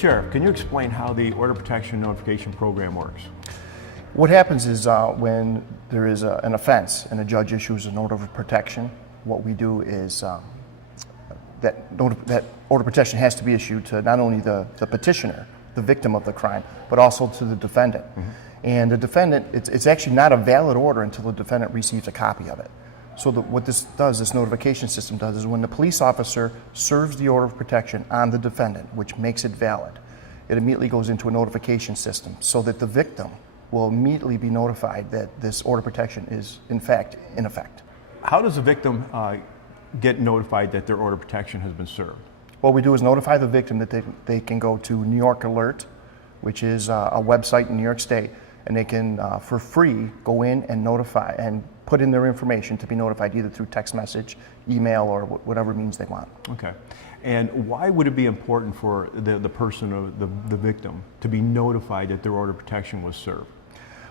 Sheriff, can you explain how the Order Protection Notification Program works? What happens is when there is an offense and a judge issues an order of protection, what we do is that order of protection has to be issued to not only the petitioner, the victim of the crime, but also to the defendant. And the defendant, it's actually not a valid order until the defendant receives a copy of it. So what this does, this notification system does, is when the police officer serves the order of protection on the defendant, which makes it valid, it immediately goes into a notification system so that the victim will immediately be notified that this order of protection is in fact in effect. How does the victim get notified that their order of protection has been served? What we do is notify the victim that they can go to New York Alert, which is a website in New York State, and they can, for free, go in and notify and put in their information to be notified either through text message, email, or whatever means they want. Okay. And why would it be important for the person, or the victim, to be notified that their order of protection was served?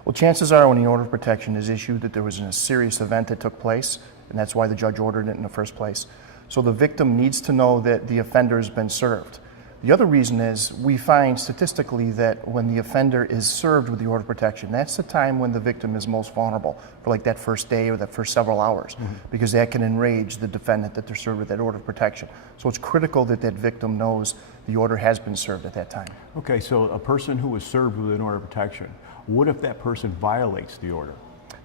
Well, chances are when the order of protection is issued that there was a serious event that took place, and that's why the judge ordered it in the first place. So the victim needs to know that the offender has been served. The other reason is we find statistically that when the offender is served with the order of protection, that's the time when the victim is most vulnerable, for like that first day or that first several hours, because that can enrage the defendant that they're served with that order of protection. So it's critical that that victim knows the order has been served at that time. Okay, so a person who was served with an order of protection, what if that person violates the order?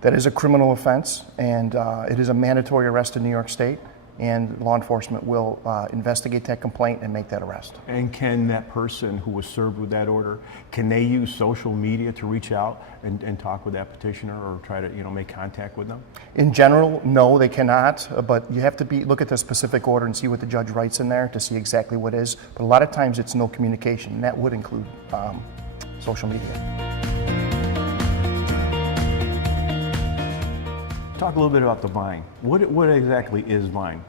That is a criminal offense, and it is a mandatory arrest in New York State, and law enforcement will investigate that complaint and make that arrest. And can that person who was served with that order, can they use social media to reach out and talk with that petitioner or try to make contact with them? In general, no, they cannot, but you have to look at the specific order and see what the judge writes in there to see exactly what it is. But a lot of times it's no communication, and that would include social media. Talk a little bit about the VINE. What exactly is VINE?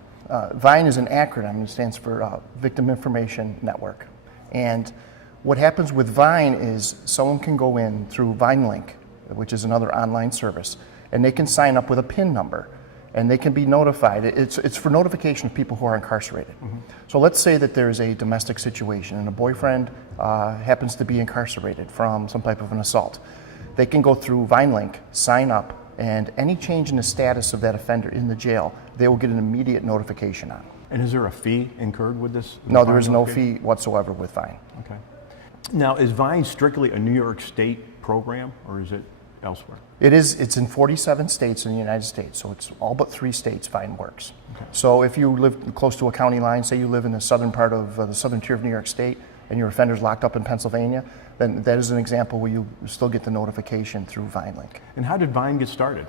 VINE is an acronym. It stands for Victim Information Network. And what happens with VINE is someone can go in through VineLink, which is another online service, and they can sign up with a PIN number, and they can be notified. It's for notification of people who are incarcerated. So let's say that there's a domestic situation and a boyfriend happens to be incarcerated from some type of an assault. They can go through VineLink, sign up, and any change in the status of that offender in the jail, they will get an immediate notification on. And is there a fee incurred with this? No, there is no fee whatsoever with VINE. Okay. Now, is VINE strictly a New York State program, or is it elsewhere? It is. It's in 47 states in the United States, so it's all but 3 states VINE works. Okay. So if you live close to a county line, say you live in the southern part of the southern tier of New York State, and your offender's locked up in Pennsylvania, then that is an example where you still get the notification through VineLink. And how did VINE get started?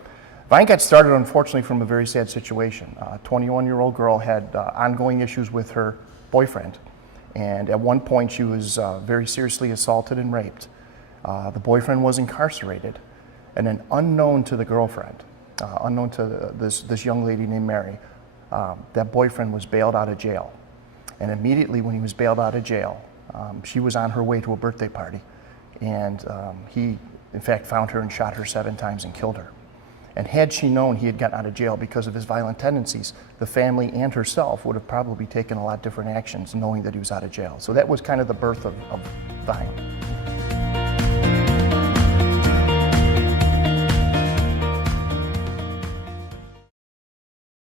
VINE got started, unfortunately, from a very sad situation. A 21-year-old girl had ongoing issues with her boyfriend, and at one point she was very seriously assaulted and raped. The boyfriend was incarcerated, and then unknown to the girlfriend, unknown to this young lady named Mary, that boyfriend was bailed out of jail. And immediately when he was bailed out of jail, she was on her way to a birthday party, and he, in fact, found her and shot her 7 times and killed her. And had she known he had gotten out of jail because of his violent tendencies, the family and herself would have probably taken a lot different actions knowing that he was out of jail. So that was kind of the birth of VINE.